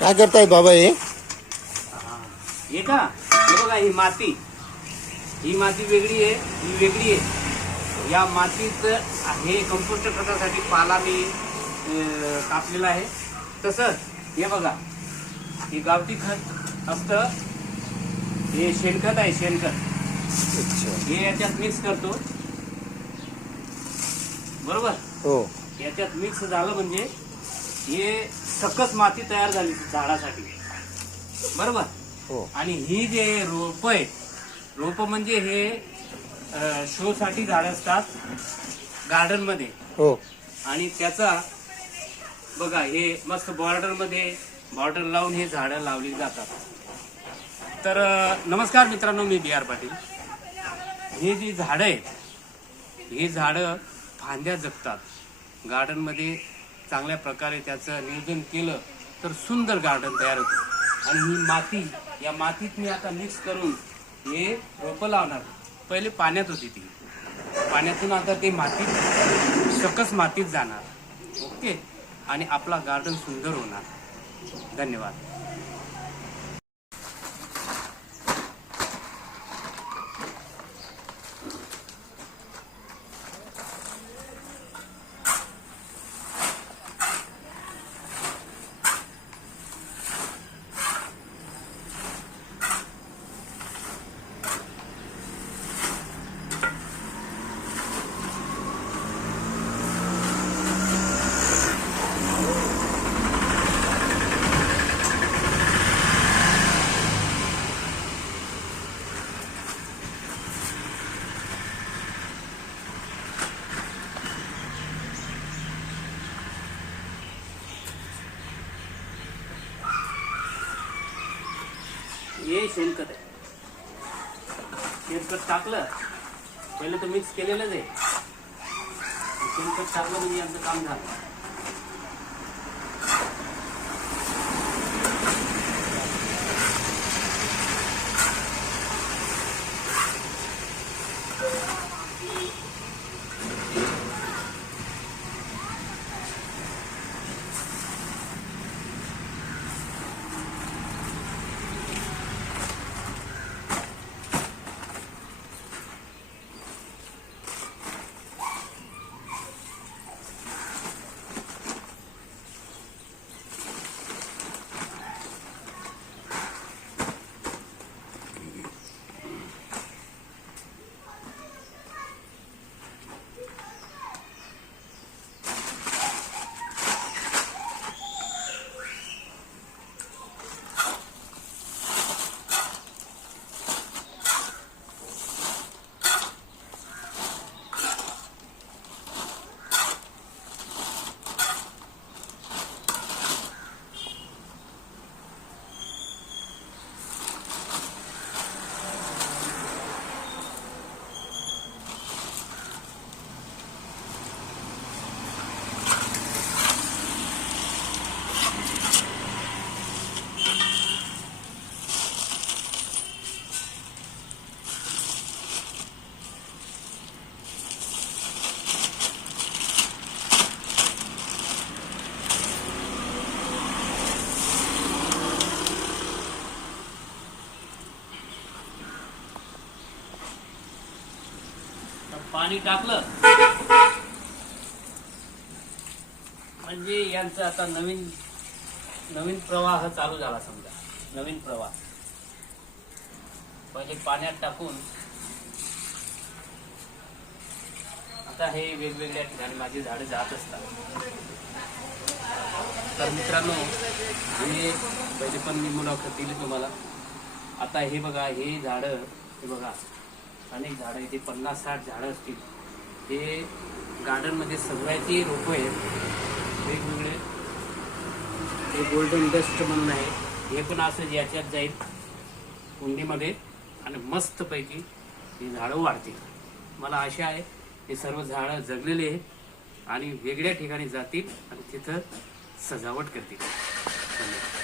काय करतायत बाबा हे? हे. का? हे बघा ही माती. ही माती वेगळी आहे ही वेगळी आहे. या मातीत हे कंपोस्ट खतासाठी पाला मी अं, कापलेला आहे. तसंच हे बघा हे गावठी खत असतं. हे शेणखत आहे शेणखत. अच्छा. हे याच्यात मिक्स करतो. बरोबर? हो. याच्यात मिक्स झालं म्हणजे हे सकस माती तयार झाली झाडासाठी. बरोबर? हो. आणि ही जे रोप आहे रोप म्हणजे हे शो साठी झाड असतात गार्डनमध्ये हो. आणि त्याचा बघा हे मस्त बॉर्डरमध्ये बॉर्डर लावून हे झाडं लावली जातात. तर नमस्कार मित्रांनो मी बी आर पाटील. हे जी झाडं आहेत हे झाडं फांद्या जगतात. गार्डनमध्ये चांगल्या प्रकारे त्याचं नियोजन केलं तर सुंदर गार्डन तयार होतं. आणि ही माती या मातीत मी आता मिक्स करून हे रोपं लावणार. पहिले पाण्यात होती ती. पाण्यातून आता ते मातीत सकस मातीत जाणार. ओके? आणि आपला गार्डन सुंदर होणार. धन्यवाद. हे शेणखत आहे. शेणखत टाकलं पहिलं तर मिक्स केलेलंच आहे. शेणखत टाकलं म्हणजे आमचं काम झालं. पाणी टाकलं. म्हणजे यांचं आता नवीन नवीन प्रवाह चालू झाला समजा. नवीन प्रवाह. पहिले पाण्यात टाकून आता हे वेगवेगळ्या ठिकाणी माझी झाडे जात असतात. तर मित्रांनो हे पहिले पण मी मुलाखत दिली तुम्हाला. आता हे बघा हे झाडं हे बघा. अनेक झाडं इथे पन्नास साठ झाडं असतील. हे गार्डनमध्ये सगळ्याची रोपं आहेत. वेगवेगळे. हे गोल्डन डस्ट म्हणून आहे. हे पण असं याच्यात जाईल कुंडीमध्ये आणि मस्तपैकी ही झाडं वाढतील. मला आशा आहे हे सर्व झाडं जगलेले आहेत आणि वेगळ्या ठिकाणी जातील आणि तिथं सजावट करतील. धन्यवाद.